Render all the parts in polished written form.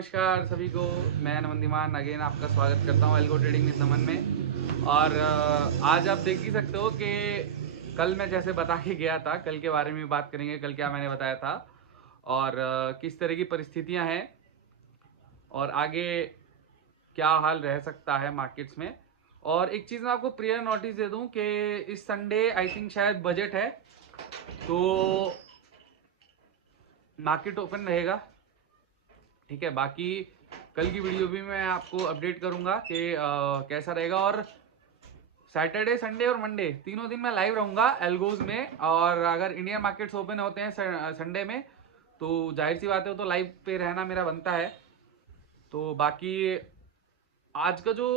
नमस्कार सभी को। मैं नमन अगेन आपका स्वागत करता हूँ एल्गो ट्रेडिंग विद नमन में। और आज आप देख ही सकते हो कि कल मैं जैसे बता के गया था, कल के बारे में बात करेंगे। कल क्या मैंने बताया था और किस तरह की परिस्थितियां हैं और आगे क्या हाल रह सकता है मार्केट्स में। और एक चीज़ मैं आपको प्रियर नोटिस दे दूं कि इस संडे आई थिंक शायद बजट है, तो मार्केट ओपन रहेगा। ठीक है, बाकी कल की वीडियो भी मैं आपको अपडेट करूंगा कि कैसा रहेगा। और सैटरडे संडे और मंडे तीनों दिन मैं लाइव रहूंगा एल्गोज में। और अगर इंडियन मार्केट्स ओपन होते हैं संडे में तो जाहिर सी बात है, तो लाइव पे रहना मेरा बनता है। तो बाकी आज का जो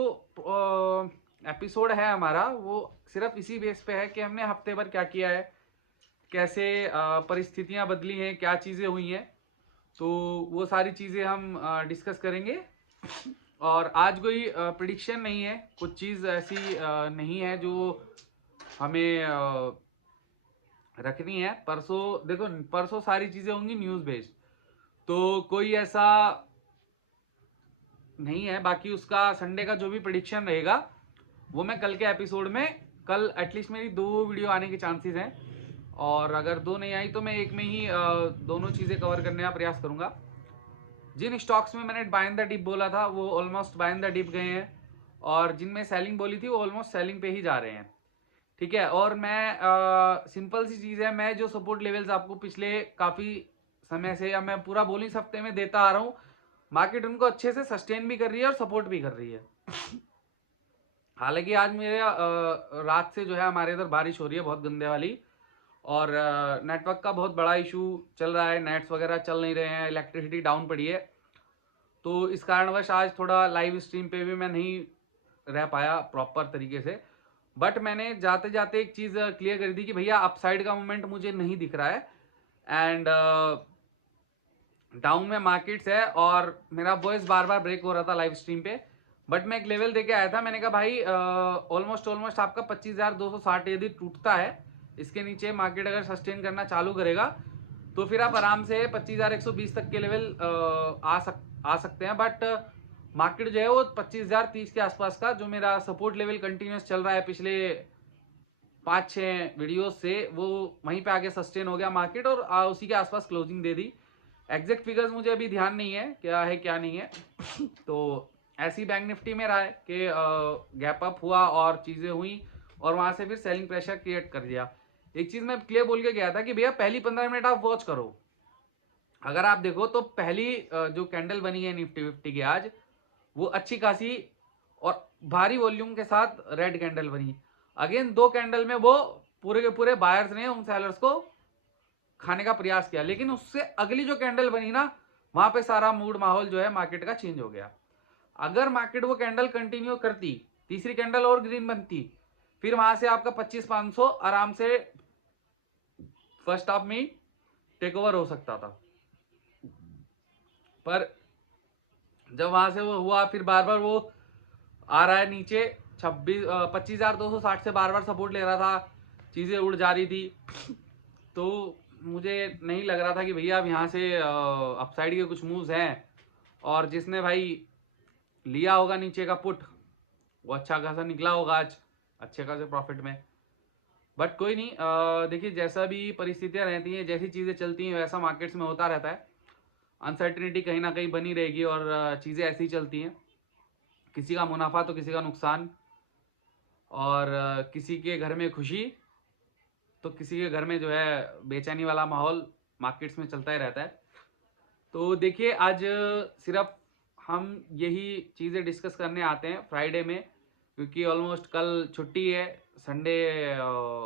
एपिसोड है हमारा, वो सिर्फ इसी बेस पे है कि हमने हफ्ते भर क्या किया है, कैसे परिस्थितियां बदली हैं, क्या चीज़ें हुई हैं। तो वो सारी चीज़ें हम डिस्कस करेंगे। और आज कोई प्रिडिक्शन नहीं है, कुछ चीज़ ऐसी नहीं है जो हमें रखनी है। परसों देखो, परसों सारी चीज़ें होंगी न्यूज़ बेस्ड, तो कोई ऐसा नहीं है। बाकी उसका संडे का जो भी प्रिडिक्शन रहेगा वो मैं कल के एपिसोड में, कल एटलीस्ट मेरी 2 वीडियो आने के चांसेस हैं। और अगर 2 नहीं आई तो मैं एक में ही दोनों चीज़ें कवर करने का प्रयास करूंगा। जिन स्टॉक्स में मैंने बाय इन द डिप बोला था वो almost buy in the dip गए हैं, और जिनमें सेलिंग बोली थी वो ऑलमोस्ट सेलिंग पे ही जा रहे हैं। ठीक है, और मैं सिंपल सी चीज़ है, मैं जो सपोर्ट लेवल्स आपको पिछले काफ़ी समय से, या मैं पूरा बोल इस हफ्ते में देता आ रहा हूँ, मार्केट उनको अच्छे से सस्टेन भी कर रही है और सपोर्ट भी कर रही है। हालांकि आज मेरे रात से जो है हमारे इधर बारिश हो रही है बहुत गंदे वाली, और नेटवर्क का बहुत बड़ा इशू चल रहा है, नेट्स वगैरह चल नहीं रहे हैं, इलेक्ट्रिसिटी डाउन पड़ी है। तो इस कारणवश आज थोड़ा लाइव स्ट्रीम पे भी मैं नहीं रह पाया प्रॉपर तरीके से। बट मैंने जाते जाते एक चीज़ क्लियर करी थी कि भैया अपसाइड का मोमेंट मुझे नहीं दिख रहा है, एंड डाउन में मार्केट्स है। और मेरा वॉइस बार बार ब्रेक हो रहा था लाइव स्ट्रीम पे, बट मैं एक लेवल देके आया था। मैंने कहा भाई ऑलमोस्ट आपका 25,260 यदि टूटता है, इसके नीचे मार्केट अगर सस्टेन करना चालू करेगा तो फिर आप आराम से 25,120 तक के लेवल आ सकते हैं। बट मार्केट जो है वो 25,030 के आसपास का जो मेरा सपोर्ट लेवल कंटिन्यूस चल रहा है पिछले 5-6 वीडियोस से, वो वहीं पे आगे सस्टेन हो गया मार्केट, और उसी के आसपास क्लोजिंग दे दी। एग्जैक्ट फिगर्स मुझे अभी ध्यान नहीं है क्या नहीं है। तो ऐसी बैंक निफ्टी में रहा है कि गैप अप हुआ और चीज़ें हुई, और वहां से फिर सेलिंग प्रेशर क्रिएट कर दिया। एक चीज़ मैं क्लियर बोल के गया था कि भैया पहली 15 मिनट आप वॉच करो। अगर आप देखो तो पहली जो कैंडल बनी है निफ्टी 50 की आज, वो अच्छी खासी और भारी वॉल्यूम के साथ रेड कैंडल बनी। अगेन 2 कैंडल में वो पूरे के पूरे बायर्स ने उन सेलर्स को खाने का प्रयास किया, लेकिन उससे अगली जो कैंडल बनी ना, वहां पे सारा मूड माहौल जो है मार्केट का चेंज हो गया। अगर मार्केट वो कैंडल कंटिन्यू करती, तीसरी कैंडल और ग्रीन बनती, फिर वहां से आपका 25,500 आराम से फर्स्ट हाफ में टेक ओवर हो सकता था। पर जब वहां से वो हुआ, फिर बार बार वो आ रहा है नीचे 25,260 से बार बार सपोर्ट ले रहा था, चीजें उड़ जा रही थी। तो मुझे नहीं लग रहा था कि भैया अब यहाँ से अपसाइड के कुछ मूव्स हैं। और जिसने भाई लिया होगा नीचे का पुट, वो अच्छा खासा निकला होगा आज अच्छे खासे प्रॉफिट में। बट कोई नहीं, देखिए जैसा भी परिस्थितियां रहती हैं, जैसी चीज़ें चलती हैं, वैसा मार्केट्स में होता रहता है। अनसर्टिनिटी कहीं ना कहीं बनी रहेगी, और चीज़ें ऐसी ही चलती हैं, किसी का मुनाफा तो किसी का नुकसान। और किसी के घर में खुशी तो किसी के घर में जो है बेचैनी वाला माहौल मार्केट्स में चलता ही रहता है। तो देखिए आज सिर्फ हम यही चीज़ें डिस्कस करने आते हैं फ्राइडे में, क्योंकि ऑलमोस्ट कल छुट्टी है, संडे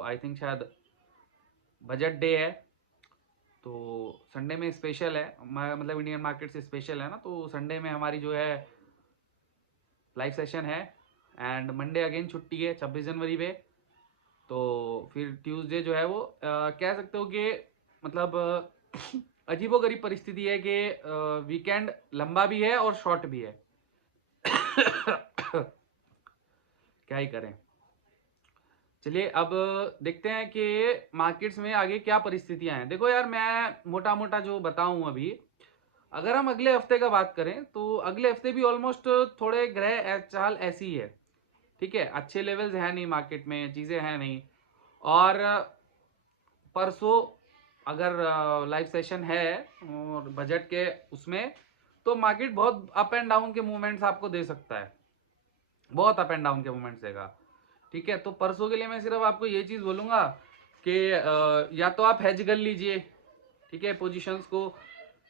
आई थिंक शायद बजट डे है। तो संडे में स्पेशल है, मतलब इंडियन मार्केट से स्पेशल है ना, तो संडे में हमारी जो है लाइव सेशन है। एंड मंडे अगेन छुट्टी है 26 जनवरी पे। तो फिर ट्यूसडे जो है वो कह सकते हो कि मतलब अजीबोगरीब परिस्थिति है कि वीकेंड लंबा भी है और शॉर्ट भी है। क्या ही करें। चलिए अब देखते हैं कि मार्केट्स में आगे क्या परिस्थितियां हैं। देखो यार, मैं मोटा मोटा जो बताऊं अभी, अगर हम अगले हफ्ते का बात करें तो अगले हफ्ते भी ऑलमोस्ट थोड़े ग्रह चाल ऐसी ही है, ठीक है। अच्छे लेवल्स है नहीं, मार्केट में चीजें हैं नहीं। और परसों अगर लाइव सेशन है और बजट के उसमें, तो मार्केट बहुत अप एंड डाउन के मूवमेंट्स आपको दे सकता है, बहुत अप एंड डाउन के मूवमेंट्स देगा, ठीक है। तो परसों के लिए मैं सिर्फ आपको ये चीज बोलूंगा कि या तो आप हेज कर लीजिए, ठीक है, पोजीशंस को।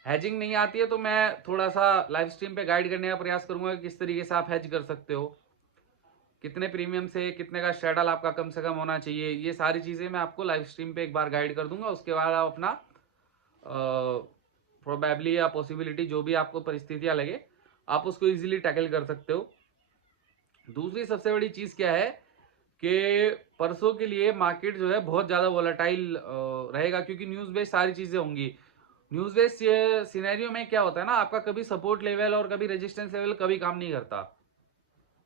हेजिंग नहीं आती है तो मैं थोड़ा सा लाइव स्ट्रीम पे गाइड करने का प्रयास करूंगा कि किस तरीके से आप हेज कर सकते हो, कितने प्रीमियम से कितने का स्ट्रेडल आपका कम से कम होना चाहिए, ये सारी चीजें मैं आपको लाइव स्ट्रीम पे एक बार गाइड कर दूंगा। उसके बाद आप अपना प्रोबेबली या पॉसिबिलिटी जो भी आपको परिस्थितियां लगे आप उसको इजीली टैकल कर सकते हो। दूसरी सबसे बड़ी चीज क्या है कि परसों के लिए मार्केट जो है बहुत ज्यादा वोलेटाइल रहेगा, क्योंकि न्यूज बेस्ड सारी चीजें होंगी। न्यूज बेस्ड सिनेरियो में क्या होता है ना, आपका कभी सपोर्ट लेवल और कभी रेजिस्टेंस लेवल कभी काम नहीं करता।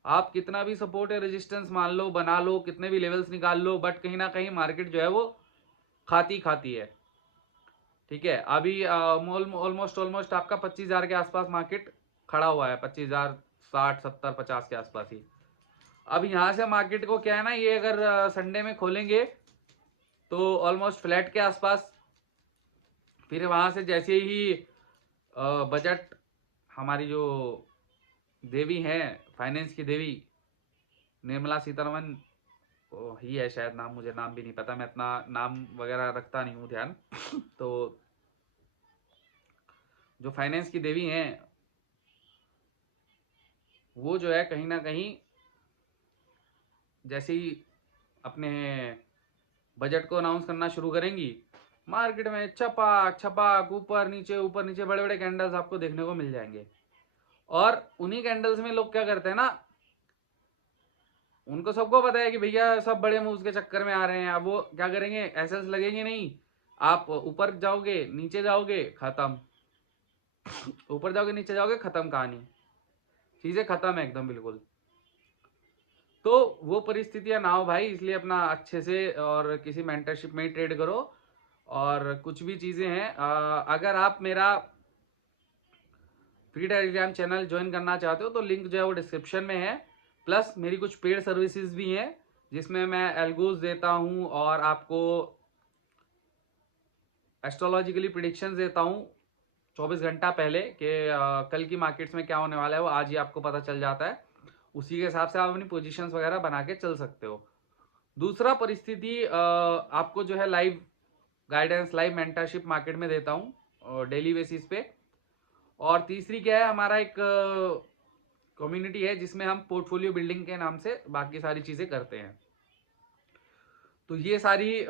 आप कितना भी सपोर्ट या रेजिस्टेंस मान लो, बना लो, कितने भी लेवल्स निकाल लो, बट कहीं ना कहीं मार्केट जो है वो खाती है, ठीक है। अभी ऑलमोस्ट आपका 25,000 के आसपास मार्केट खड़ा हुआ है, 25,000 60 70 50 के आसपास ही। अब यहां से मार्केट को क्या है ना, ये अगर संडे में खोलेंगे तो ऑलमोस्ट फ्लैट के आसपास, फिर वहां से जैसे ही बजट, हमारी जो देवी हैं फाइनेंस की देवी निर्मला सीतारमन ही है शायद नाम, मुझे नाम भी नहीं पता, मैं इतना नाम वगैरह रखता नहीं हूँ ध्यान। तो जो फाइनेंस की देवी हैं वो जो है कहीं ना कहीं जैसे ही अपने बजट को अनाउंस करना शुरू करेंगी, मार्केट में छपाक छपाक ऊपर नीचे बड़े बड़े कैंडल्स आपको देखने को मिल जाएंगे। और उन्हीं कैंडल्स में लोग क्या करते हैं ना, उनको सबको पता है कि भैया सब बड़े मूव्स के चक्कर में आ रहे हैं, अब वो क्या करेंगे, एसेस लगेंगे नहीं, आप ऊपर जाओगे नीचे जाओगे खत्म, ऊपर जाओगे नीचे जाओगे खत्म कहानी, चीजें खत्म है एकदम बिल्कुल। तो वो परिस्थितियां ना हो भाई, इसलिए अपना अच्छे से और किसी मेंटरशिप में ही ट्रेड करो। और कुछ भी चीजें हैं, अगर आप मेरा फ्री टेलीग्राम चैनल ज्वाइन करना चाहते हो तो लिंक जो है वो डिस्क्रिप्शन में है। प्लस मेरी कुछ पेड सर्विसेज भी हैं जिसमें मैं एल्गोज देता हूं और आपको एस्ट्रोलॉजिकली प्रिडिक्शंस देता हूं 24 घंटा पहले कि कल की मार्केट्स में क्या होने वाला है, वो आज ही आपको पता चल जाता है। उसी के हिसाब से आप अपनी पोजीशंस वगैरह बना के चल सकते हो। दूसरा परिस्थिति, आपको जो है live guidance, live mentorship market में देता हूँ डेली बेसिस पे। और तीसरी क्या है, हमारा एक कम्युनिटी है जिसमें हम पोर्टफोलियो बिल्डिंग के नाम से बाकी सारी चीजें करते हैं। तो ये सारी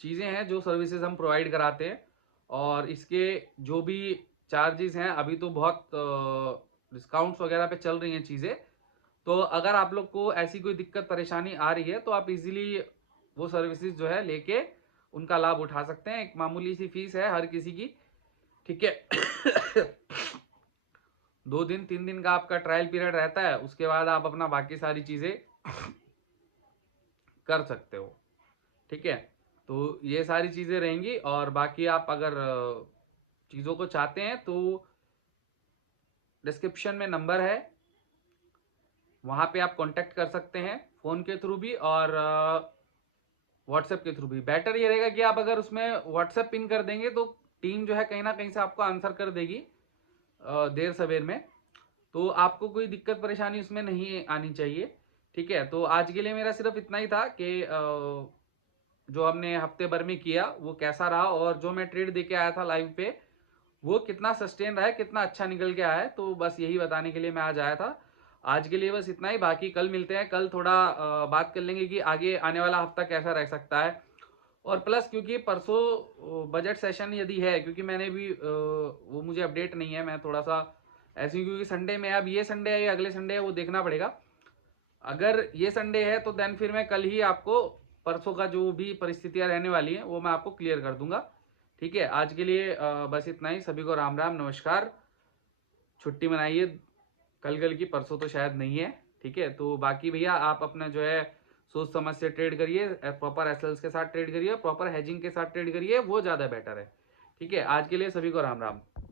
चीजें हैं जो सर्विसेज हम प्रोवाइड कराते हैं। और इसके जो भी चार्जेस हैं, अभी तो बहुत डिस्काउंट्स वगैरह पे चल रही हैं चीजें। तो अगर आप लोग को ऐसी कोई दिक्कत परेशानी आ रही है तो आप इजीली वो सर्विसेज जो है लेके उनका लाभ उठा सकते हैं। एक मामूली सी फीस है हर किसी की, ठीक है। 2 दिन 3 दिन का आपका ट्रायल पीरियड रहता है, उसके बाद आप अपना बाकी सारी चीजें कर सकते हो, ठीक है। तो ये सारी चीजें रहेंगी। और बाकी आप अगर चीजों को चाहते हैं तो डिस्क्रिप्शन में नंबर है, वहां पे आप कांटेक्ट कर सकते हैं, फोन के थ्रू भी और व्हाट्सएप के थ्रू भी। बेटर ये रहेगा कि आप अगर उसमें व्हाट्सएप पिन कर देंगे तो टीम जो है कहीं ना कहीं से आपको आंसर कर देगी देर सवेर में, तो आपको कोई दिक्कत परेशानी उसमें नहीं आनी चाहिए, ठीक है। तो आज के लिए मेरा सिर्फ इतना ही था कि जो हमने हफ्ते भर में किया वो कैसा रहा, और जो मैं ट्रेड देके आया था लाइव पे वो कितना सस्टेन रहा है, कितना अच्छा निकल के आया है। तो बस यही बताने के लिए मैं आज आया था। आज के लिए बस इतना ही, बाकी कल मिलते हैं। कल थोड़ा बात कर लेंगे कि आगे आने वाला हफ्ता कैसा रह सकता है। और प्लस क्योंकि परसों बजट सेशन यदि है, क्योंकि मैंने भी वो मुझे अपडेट नहीं है, मैं थोड़ा सा ऐसे ही, क्योंकि संडे में, अब ये संडे है या अगले संडे है वो देखना पड़ेगा। अगर ये संडे है तो देन फिर मैं कल ही आपको परसों का जो भी परिस्थितियां रहने वाली हैं वो मैं आपको क्लियर कर दूंगा, ठीक है। आज के लिए बस इतना ही। सभी को राम राम नमस्कार, छुट्टी मनाइए, कल की, परसों तो शायद नहीं है, ठीक है। तो बाकी भैया आप अपना जो है सोच समझ से ट्रेड करिए, प्रॉपर एसएल्स के साथ ट्रेड करिए, प्रॉपर हेजिंग के साथ ट्रेड करिए, वो ज्यादा बेटर है, ठीक है। आज के लिए सभी को राम राम।